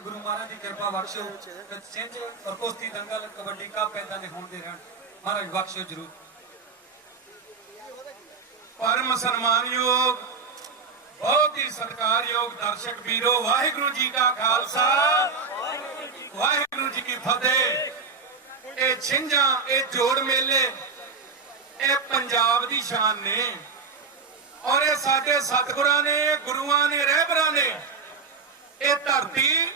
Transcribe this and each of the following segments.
ਗੁਰੂ ਮਹਾਰਾਜ ਦੀ ਕਿਰਪਾ ਬਖਸ਼ੋ ਤੇ ਸਿੰਝ ਔਰ ਕੁਸ਼ਤੀ ਦੰਗਲ ਕਬੱਡੀ ਕੱਪ ਏਦਾਂ ਦੇ ਹੋਣ ਰਹਿਣ। ਮਹਾਰਾਜ ਬਖਸ਼ੋ ਜਰੂਰ। ਪਰਮ ਸਨਮਾਨਯੋਗ, ਬਹੁਤ ਹੀ ਸਤਿਕਾਰਯੋਗ ਦਰਸ਼ਕ ਵੀਰੋ, ਵਾਹਿਗੁਰੂ ਜੀ ਕਾ ਖਾਲਸਾ। ਵਾਹਿਗੁਰੂ ਜੀ ਕੀ ਫਤਿਹ। ਇਹ ਛਿੰਝਾਂ, ਇਹ ਜੋੜ ਮੇਲੇ, ਇਹ ਪੰਜਾਬ ਦੀ ਸ਼ਾਨ ਨੇ। ਔਰ ਇਹ ਸਾਡੇ ਸਤਿਗੁਰਾਂ ਨੇ, ਗੁਰੂਆਂ ਨੇ, ਰਹਿਬਰਾਂ ਨੇ, ਇਹ ਧਰਤੀ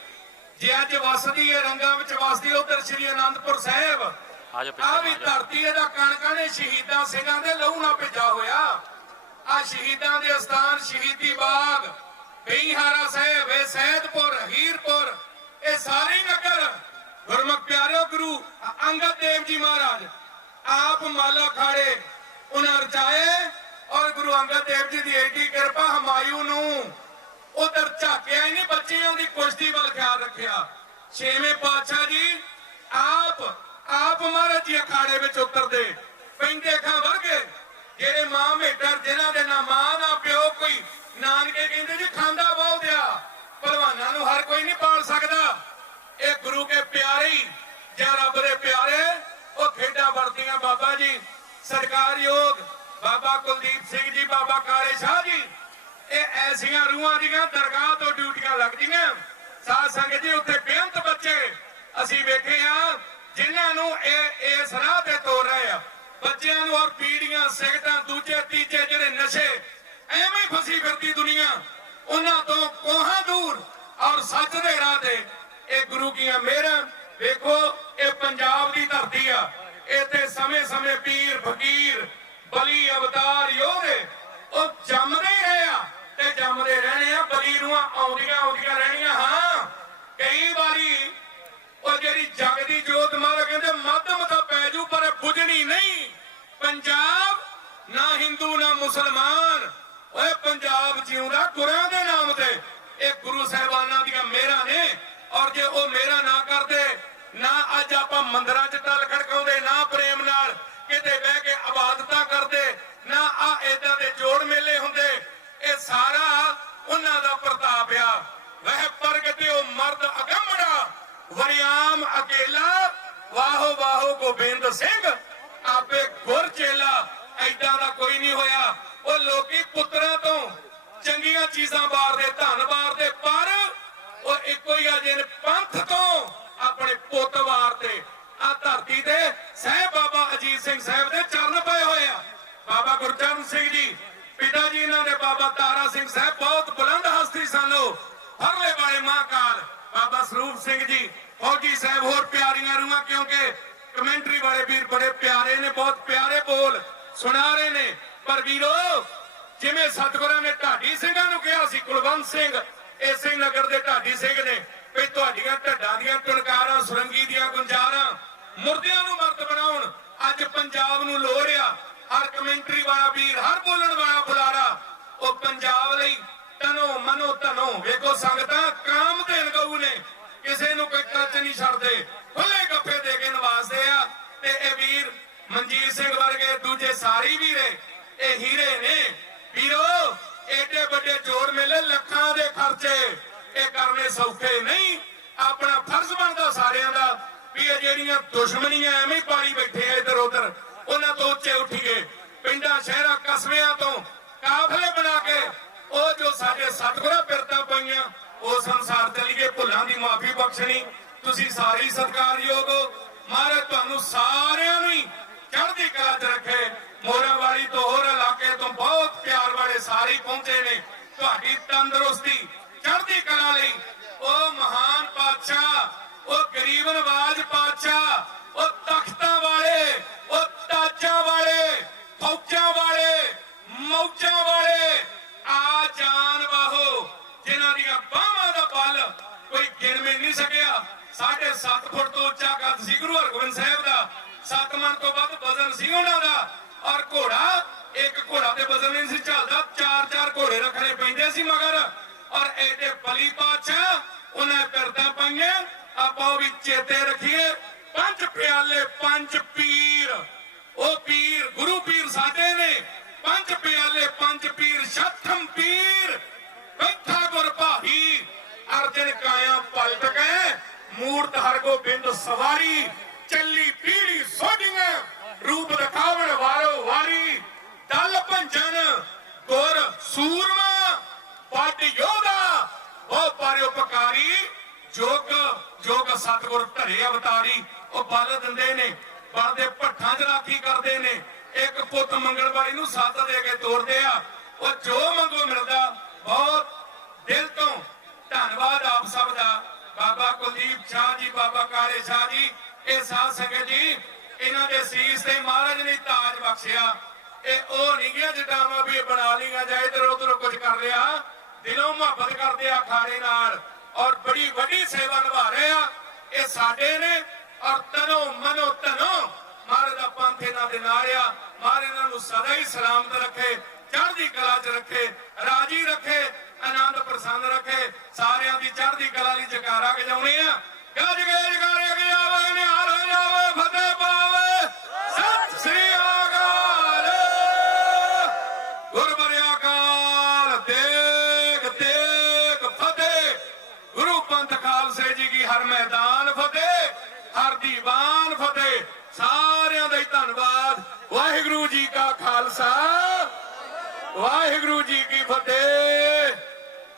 ਜੇ ਅੱਜ ਵਸਦੀ ਹੈ ਰੰਗਾਂ ਵਿੱਚ ਵਸਦੀ ਉਧਰ ਸ੍ਰੀ ਅਨੰਦਪੁਰ ਸਾਹਿਬ। ਆ ਵੀ। ਧਰਤੀ ਇਹਦਾ ਕਣ ਕਣ ਸ਼ਹੀਦਾਂ ਸਿੰਘਾਂ ਦੇ ਲਹੂ ਨਾਲ ਭਿੱਜਾ ਹੋਇਆ। ਆ ਸ਼ਹੀਦਾਂ ਦੇ ਅਸਥਾਨ ਸ਼ਹੀਦੀ ਬਾਗ ਬੇਈਹਾਰਾ ਸਾਹਿਬ ਇਹ ਸੈਦਪੁਰ ਹੀਰਪੁਰ ਇਹ ਸਾਰੇ ਨਗਰ। ਗੁਰਮੁਖ ਪਿਆਰਿਓ ਗੁਰੂ ਅੰਗਦ ਦੇਵ ਜੀ ਮਹਾਰਾਜ ਆਪ ਮਾਲਾ ਖਾੜੇ ਉਹਨਾਂ ਰਚਾਏ ਔਰ ਗੁਰੂ ਅੰਗਦ ਦੇਵ ਜੀ ਦੀ ਏਡੀ ਕਿਰਪਾ ਹਮਾਯੂ ਨੂੰ ਉਧਰ ਝਾਕਿਆ ਹੀ ਨਹੀਂ ਬੱਚਿਆਂ ਦੀ ਕੁਸ਼ਤੀ ਵੱਲ ਖਿਆਲ ਰੱਖਿਆ। ਛੇਵੇਂ ਪਾਤਸ਼ਾਹ ਜੀ, ਆਪ ਆਪ ਮਹਾਰਾਜ ਜੀ ਅਖਾੜੇ ਵਿੱਚ ਉਤਰਦੇ। ਪੈਂਦੇ ਖਾਂ ਵਰਗੇ। ਜਿਹੜੇ ਮਾਂ ਮੇਟਰ ਜਿਨ੍ਹਾਂ ਦੇ ਨਾ ਮਾਂ ਨਾ ਪਿਓ ਕੋਈ, ਨਾਨਕੇ ਕਹਿੰਦੇ ਜੀ, ਖਾਂਦਾ ਬਹੁਤ ਆ। ਭਲਵਾਨਾਂ ਨੂੰ ਹਰ ਕੋਈ ਨਹੀਂ ਪਾਲ ਸਕਦਾ। ਇਹ ਗੁਰੂ ਕੇ ਪਿਆਰੇ ਹੀ, ਜਾਂ ਰੱਬ ਦੇ ਪਿਆਰੇ, ਉਹ ਖੇਡਾਂ ਵਰਦੀਆਂ ਬਾਬਾ ਜੀ। ਸਰਕਾਰਯੋਗ ਬਾਬਾ ਕੁਲਦੀਪ ਸਿੰਘ ਜੀ, ਬਾਬਾ ਕਾਲੇ ਸ਼ਾਹ ਜੀ। ਇਹ ਐਸੀਆਂ ਰੂਹਾਂ ਦੀਆਂ ਦਰਗਾਹ ਤੋਂ ਡਿਊਟੀਆਂ ਲੱਗਦੀਆਂ। ਸਾਧ ਸੰਗਤ ਜੀ, ਉੱਥੇ ਬੇਅੰਤ ਬੱਚੇ ਅਸੀਂ ਵੇਖੇ ਆ, ਜਿਨ੍ਹਾਂ ਨੂੰ ਇਹ ਇਸ ਰਾਹ ਤੇ ਤੋਰ ਰਹੇ ਆ। ਬੱਚਿਆਂ ਨੂੰ ਔਰ ਪੀੜੀਆਂ ਸਿਗਟਾਂ ਦੂਜੇ, ਤੀਜੇ ਜਿਹੜੇ ਨਸ਼ੇ, ਐਵੇਂ ਫਸੀ ਫਿਰਦੀ ਦੁਨੀਆ। ਉਹਨਾਂ ਤੋਂ ਕੋਹਾਂ ਦੂਰ ਔਰ ਸੱਚ ਦੇ ਰਾਹ ਤੇ ਇਹ ਗੁਰੂ ਕੀਆਂ ਮਿਹਰਾਂ, ਵੇਖੋ, ਇਹ ਪੰਜਾਬ ਦੀ ਧਰਤੀ ਆ। ਇੱਥੇ ਸਮੇਂ-ਸਮੇਂ ਪੀਰ, ਫਕੀਰ, ਬਲੀ, ਅਵਤਾਰ, ਯੋਧੇ, ਉਹ ਜੰਮਦੇ ਹੀ ਰਹੇ ਆ। ਤੇ ਜੰਮਦੇ ਰਹਿਣੇ ਆ, ਬਲੀ ਰੂਹਾਂ ਆਉਂਦੀਆਂ ਆਉਂਦੀਆਂ ਰਹਿਣੀਆਂ ਹਾਂ। ਕਈ ਵਾਰੀ ਉਹ ਜਿਹੜੀ ਜਗ ਦੀ ਜੋਤ ਮਾਰਾ ਕਹਿੰਦੇ, ਮਾਧਮ ਤਾਂ ਪੈ ਜੂ, ਪਰ ਬੁਝਣੀ ਨਹੀਂ। ਪੰਜਾਬ ਨਾ ਹਿੰਦੂ, ਨਾ ਮੁਸਲਮਾਨ। ਓਏ, ਪੰਜਾਬ ਜਿਉਂਦਾ ਗੁਰਾਂ ਦੇ ਨਾਮ ਤੇ। ਇਹ ਗੁਰੂ ਸਾਹਿਬਾਨਾਂ ਦੀਆਂ ਮਿਹਰਾਂ ਨੇ। ਔਰ ਜੇ ਉਹ ਮਿਹਰਾਂ ਨਾ ਕਰਦੇ, ਨਾ ਅੱਜ ਆਪਾਂ ਮੰਦਰਾਂ 'ਚ ਤਲ ਖੜਕਾਉਂਦੇ, ਨਾ ਪ੍ਰੇਮ ਨਾਲ ਕਿਤੇ ਬਹਿ ਕੇ ਆਬਾਦਤਾ ਕਰਦੇ, ਨਾ ਆ ਇਦਾਂ ਦੇ ਜੋੜ ਮੇਲੇ ਹੁੰਦੇ ਉਹਨਾਂ ਦਾ ਪ੍ਰਤਾਪ ਆ। ਵਹਿ ਪ੍ਰਗਟਿਓ ਮਰਦ ਅਗੰਮੜਾ, ਵਰਿਆਮ ਅਕੇਲਾ, ਵਾਹੋ ਵਾਹੋ ਗੋਬਿੰਦ ਸਿੰਘ, ਆਪੇ ਗੁਰ ਚੇਲਾ, ਐਦਾਂ ਦਾ ਕੋਈ ਨਹੀਂ ਹੋਇਆ। ਉਹ ਲੋਕੀ ਪੁੱਤਰਾਂ ਤੋਂ ਚੰਗੀਆਂ ਚੀਜ਼ਾਂ ਬਾਰਦੇ ਧਨ ਬਾਰਦੇ ਪਰ ਉਹ ਇੱਕੋ ਹੀ ਆ ਜਿਹਨੇ ਪੰਥ ਤੋਂ ਆਪਣੇ ਪੁੱਤ ਵਾਰਦੇ। ਆ ਧਰਤੀ ਤੇ ਸਹਿਬ ਬਾਬਾ ਅਜੀਤ ਸਿੰਘ ਸਾਹਿਬ ਦੇ ਚਰਨ ਪਏ ਹੋਏ ਆ। ਬਾਬਾ ਗੁਰਚਰਨ ਸਿੰਘ ਜੀ ਪਿਤਾ ਜੀ ਇਹਨਾਂ ਦੇ ਬਾਬਾ ਤਾਰਾ ਸਿੰਘ ਸਾਹਿਬ, ਬਹੁਤ ਬੁਲੰਦ ਹਸਤੀ ਸਨ ਉਹ। ਹਰਲੇ ਵਾਲੇ ਮਹਾਕਾਲ, ਬਾਬਾ ਸਰੂਪ ਸਿੰਘ ਜੀ, ਫੌਜੀ ਸਾਹਿਬ, ਹੋਰ ਪਿਆਰੀਆਂ ਰੂਹਾਂ, ਕਿਉਂਕਿ ਕਮੈਂਟਰੀ ਵਾਲੇ ਵੀਰ ਬੜੇ ਪਿਆਰੇ ਨੇ, ਬਹੁਤ ਪਿਆਰੇ ਬੋਲ ਸੁਣਾ ਰਹੇ ਨੇ। ਪਰ ਵੀਰੋ, ਜਿਵੇਂ ਸਤਿਗੁਰਾਂ ਨੇ ਢਾਡੀ ਸਿੰਘਾਂ ਨੂੰ ਕਿਹਾ ਸੀ, ਕੁਲਵੰਤ ਸਿੰਘ ਇਸੇ ਨਗਰ ਦੇ ਢਾਡੀ ਸਿੰਘ ਨੇ, ਵੀ ਤੁਹਾਡੀਆਂ ਢੱਡਾਂ ਦੀਆਂ ਟੁਣਕਾਰਾਂ, ਸੁਰੰਗੀ ਦੀਆਂ ਗੁੰਜਾਰਾਂ, ਮੁਰਦਿਆਂ ਨੂੰ ਮਰਦ ਬਣਾਉਣ, ਅੱਜ ਪੰਜਾਬ ਨੂੰ ਲੋੜ ਆ ਹਰ ਕਮੈਂਟਰੀ ਵਾਲਾ ਵੀਰ, ਹਰ ਬੋਲਣ ਵਾਲਾ ਬੁਲਾਰਾ ਉਹ ਪੰਜਾਬ ਲਈ ਤਨੋ ਮਨੋ ਧਨੋ ਵੇਖੋ ਸੰਗਤਾਂ, ਕਾਮ ਦੇਣ ਗਊ ਨੇ, ਕਿਸੇ ਨੂੰ ਕੋਈ ਕੱਚ ਨਹੀਂ ਛੱਡਦੇ। ਖੁੱਲੇ ਗੱਫੇ ਦੇ ਕੇ ਨਵਾਜ਼ਦੇ ਆ। ਤੇ ਇਹ ਵੀਰ ਮਨਜੀਤ ਸਿੰਘ ਵਰਗੇ ਦੂਜੇ ਸਾਰੀ ਵੀਰੇ, ਇਹ ਹੀਰੇ ਨੇ। ਵੀਰੋ, ਏਡੇ ਵੱਡੇ ਜੋੜ ਮੇਲੇ, ਲੱਖਾਂ ਦੇ ਖਰਚੇ, ਇਹ ਕਰਨੇ ਸੌਖੇ ਨਹੀਂ। ਆਪਣਾ ਫਰਜ਼ ਬਣਦਾ ਸਾਰਿਆਂ ਦਾ ਵੀ ਇਹ ਜਿਹੜੀਆਂ ਦੁਸ਼ਮਣੀਆਂ ਐਵੇਂ ਪਾਣੀ ਬੈਠੇ ਕਸਬਿਆਂ ਤੋਂ ਕਾਫਲੇ ਬਣਾ ਕੇ ਉਹ ਜੋ ਸਾਡੇ ਸਤਿਗੁਰਾਂ ਪਿਰਤਾਂ ਪਈਆਂ, ਉਹ ਸੰਸਾਰ ਚਲੀਏ, ਭੁੱਲਾਂ ਦੀ ਮਾਫੀ ਬਖਸ਼ਣੀ। ਤੁਸੀਂ ਸਾਰੇ ਸਤਿਕਾਰਯੋਗ ਮਹਾਰਾਜ, ਤੁਹਾਨੂੰ ਸਾਰਿਆਂ ਨੂੰ ਚੜ੍ਹਦੀ ਕਲਾ 'ਚ ਰੱਖੇ। ਮੋਰਾਂ ਤੋਂ ਹੋਰ ਇਲਾਕੇ ਤੋਂ ਬਹੁਤ ਪਿਆਰ ਵਾਲੇ ਸਾਰੇ ਪਹੁੰਚੇ ਨੇ। ਤੁਹਾਡੀ ਤੰਦਰੁਸਤੀ ਚੜ੍ਹਦੀ ਕਲਾ ਲਈ। ਉਹ ਮਹਾਨ ਪਾਤਸ਼ਾਹ, ਉਹ ਗਰੀਬ ਨਵਾਜ ਪਾਤਸ਼ਾਹ, ਉਹ ਤਖਤਾਂ ਵਾਲੇ ਉਹ ਤਾਜਾਂ ਵਾਲੇ ਫੌਜਾਂ ਵਾਲੇ ਮੌਜਾਂ ਵਾਲੇ ਆ ਜਾਨ ਬਾਹੋ ਜਿਨ੍ਹਾਂ ਦੀਆਂ ਬਾਹਾਂ ਦਾ ਬਲ ਕੋਈ ਗਿਣ ਨਹੀਂ ਸਕਿਆ। ਸਾਢੇ 7 ਫੁੱਟ ਤੋਂ ਉੱਚਾ ਕੱਦ ਸੀ ਗੁਰੂ ਹਰਗੋਬਿੰਦ ਸਾਹਿਬ ਦਾ। 7 ਮਣ ਤੋਂ ਵੱਧ ਵਜ਼ਨ ਸੀ ਉਹਨਾਂ ਦਾ। ਔਰ ਘੋੜਾ, ਇੱਕ ਘੋੜਾ ਤੇ ਵਜ਼ਨ ਨਹੀਂ ਸੀ ਚੱਲਦਾ। ਚਾਰ ਚਾਰ ਘੋੜੇ ਰੱਖਣੇ ਪੈਂਦੇ ਸੀ ਮਗਰ। ਔਰ ਐਡੇ ਬਲੀ ਪਾਤਸ਼ਾਹ, ਉਹਨਾਂ ਕਰਦਾ ਪਾਈਆਂ। ਆਪਾਂ ਉਹ ਵੀ ਚੇਤੇ ਰੱਖੀਏ। ਪੰਜ ਪਿਆਲੇ, ਪੰਜ ਪੀਰ। ਉਹ ਪੀਰ, ਗੁਰੂ ਪੀਰ ਸਾਡੇ ਨੇ। ਪੰਜ ਪਿਆਲੇ, ਪੰਜ ਪੀਰ ਛਠਮ ਪੀਰ। ਮੂਰਤ ਹਰ ਗੋਬਿੰਦ ਸਵਾਰੀ, ਚੱਲੀ ਪੀੜੀ ਸੋਢੀਆਂ, ਰੂਪ ਦਿਖਾਵਣ ਵਾਰੋ ਵਾਰੀ। ਦਲ ਭੰਜਨ ਗੁਰ ਸੂਰਮਾ ਪੱਟ ਯੋਧਾ। ਉਹ ਪਰ ਉਪਕਾਰੀ ਜੋਗ ਜੋਗ ਸਤਗੁਰ ਧਰੇ ਅਵਤਾਰੀ। ਉਹ ਬਲ ਦਿੰਦੇ ਨੇ, ਬਲ ਦੇ ਭੱਠਾਂ 'ਚ ਰਾਖੀ ਕਰਦੇ ਨੇ। ਇੱਕ ਪੁੱਤ ਮੰਗਲਵਾਰੀ ਨੂੰ ਸੱਤ ਦੇ ਕੇ ਤੋਰਦੇ ਆ। ਉਹ ਜੋ ਮੰਗੋ ਮਿਲਦਾ, ਬਹੁਤ ਦਿਲ ਤੋਂ ਧੰਨਵਾਦ ਆਪ ਸਭ ਦਾ ਬਾਬਾ ਕੁਲਦੀਪ ਸ਼ਾਹ ਜੀ, ਬਾਬਾ ਕਾਲੇ ਸ਼ਾਹ ਜੀ। ਇਹ ਸਾਧ ਸੰਗਤ ਜੀ, ਇਹਨਾਂ ਦੇ ਸੀਸ ਤੇ ਮਹਾਰਾਜ ਨੇ ਤਾਜ ਬਖਸ਼ਿਆ। ਇਹ ਉਹ ਨਹੀਂ ਗਿਆ ਜਟਾਵਾ ਵੀ ਬਣਾ ਲਈਆਂ, ਜਾਂ ਇਧਰ ਉਧਰ ਕੁਝ ਕਰ ਲਿਆ। ਦਿਲੋਂ ਮੁਹੱਬਤ ਕਰਦੇ ਆ ਖਾੜੇ ਨਾਲ ਔਰ ਬੜੀ ਵੱਡੀ ਸੇਵਾ ਨਿਭਾ ਰਹੇ ਆ। ਇਹ ਸਾਡੇ ਨੇ ਔਰ ਤਨੋ ਮਨੋ ਤਨੋ ਮਹਾਰਾਜ ਦਾ ਪੰਥ ਇਹਨਾਂ ਦੇ ਨਾਲ ਆ। ਮਹਾਰਾਜ ਇਹਨਾਂ ਨੂੰ ਸਦਾ ਹੀ ਸਲਾਮਤ ਰੱਖੇ, ਚੜ੍ਹਦੀ ਕਲਾ 'ਚ ਰੱਖੇ, ਰਾਜੀ ਰੱਖੇ ਆਨੰਦ ਪ੍ਰਸੰਨ ਰੱਖੇ, ਸਾਰਿਆਂ ਦੀ ਚੜ੍ਹਦੀ ਕਲਾ ਲਈ ਜਕਾਰਾ ਗਜਾਉਣੇ ਆ। ਗੱਜ ਗੇ ਜਕਾਰੇ ਗਜਾਵੇ ਨਿਹਾਲ